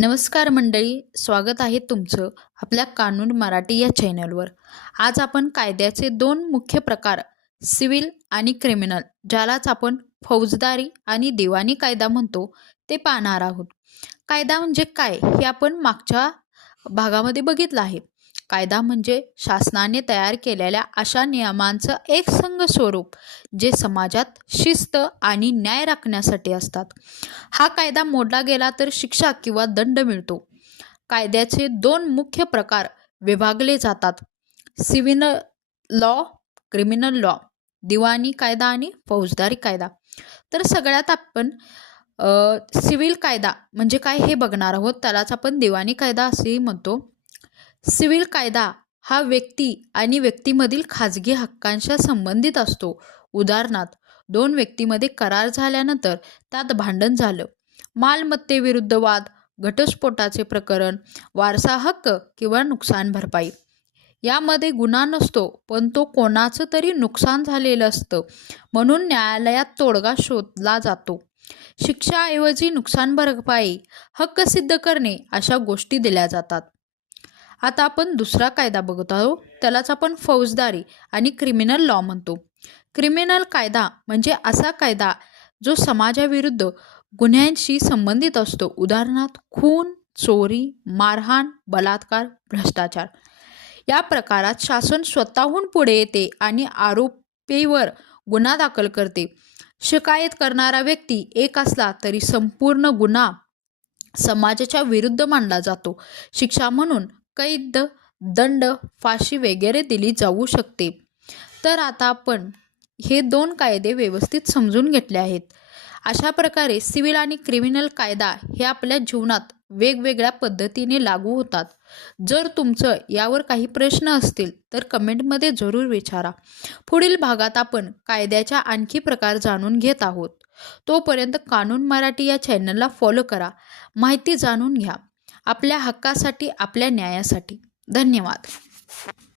नमस्कार मंडळी स्वागत आहे तुमचं आपल्या कानून मराठी या चॅनलवर. आज आपण कायद्याचे दोन मुख्य प्रकार सिव्हिल आणि क्रिमिनल ज्यालाच आपण फौजदारी आणि दिवाणी कायदा म्हणतो ते पाहणार आहोत. कायदा म्हणजे काय हे आपण मागच्या भागामध्ये बघितलं आहे. कायदा म्हणजे शासनाने तयार केलेल्या अशा नियमांचं एक संघ स्वरूप जे समाजात शिस्त आणि न्याय राखण्यासाठी असतात. हा कायदा मोडला गेला तर शिक्षा किंवा दंड मिळतो. कायद्याचे दोन मुख्य प्रकार विभागले जातात. सिव्हिल लॉ क्रिमिनल लॉ दिवाणी कायदा आणि फौजदारी कायदा. तर सगळ्यात आपण सिव्हिल कायदा म्हणजे काय हे बघणार आहोत? त्यालाच आपण दिवाणी कायदा असेही म्हणतो. सिव्हिल कायदा हा व्यक्ती आणि व्यक्तीमधील खाजगी हक्कांशी संबंधित असतो. उदाहरणार्थ दोन व्यक्तीमध्ये करार झाल्यानंतर त्यात भांडण झालं. मालमत्तेविरुद्ध वाद घटस्फोटाचे प्रकरण वारसा हक्क किंवा नुकसान भरपाई. यामध्ये गुन्हा नसतो पण तो कोणाचं तरी नुकसान झालेलं असतं म्हणून न्यायालयात तोडगा शोधला जातो. शिक्षाऐवजी नुकसान भरपाई हक्क सिद्ध करणे अशा गोष्टी दिल्या जातात. आता आपण दुसरा कायदा बघत आहोत. त्यालाच आपण फौजदारी आणि क्रिमिनल लॉ म्हणतो. क्रिमिनल कायदा म्हणजे असा कायदा जो समाजाविरुद्ध गुन्ह्यांशी संबंधित असतो. उदाहरणार्थ खून चोरी मारहाण बलात्कार भ्रष्टाचार. या प्रकारात शासन स्वतःहून पुढे येते आणि आरोपीवर गुन्हा दाखल करते. शिकायत करणारा व्यक्ती एक असला तरी संपूर्ण गुन्हा समाजाच्या विरुद्ध मानला जातो. शिक्षा म्हणून कैद दंड फाशी वगैरे दिली जाऊ शकते. तर आता आपण हे दोन कायदे व्यवस्थित समजून घेतले आहेत. अशा प्रकारे सिव्हिल आणि क्रिमिनल कायदा हे आपल्या जीवनात वेगवेगळ्या पद्धतीने लागू होतात. जर तुमचं यावर काही प्रश्न असतील तर कमेंटमध्ये जरूर विचारा. पुढील भागात आपण कायद्याच्या आणखी प्रकार जाणून घेत आहोत. तोपर्यंत कानून मराठी या चॅनलला फॉलो करा. माहिती जाणून घ्या. आपल्या हक्कासाठी आपल्या न्यायासाठी. धन्यवाद.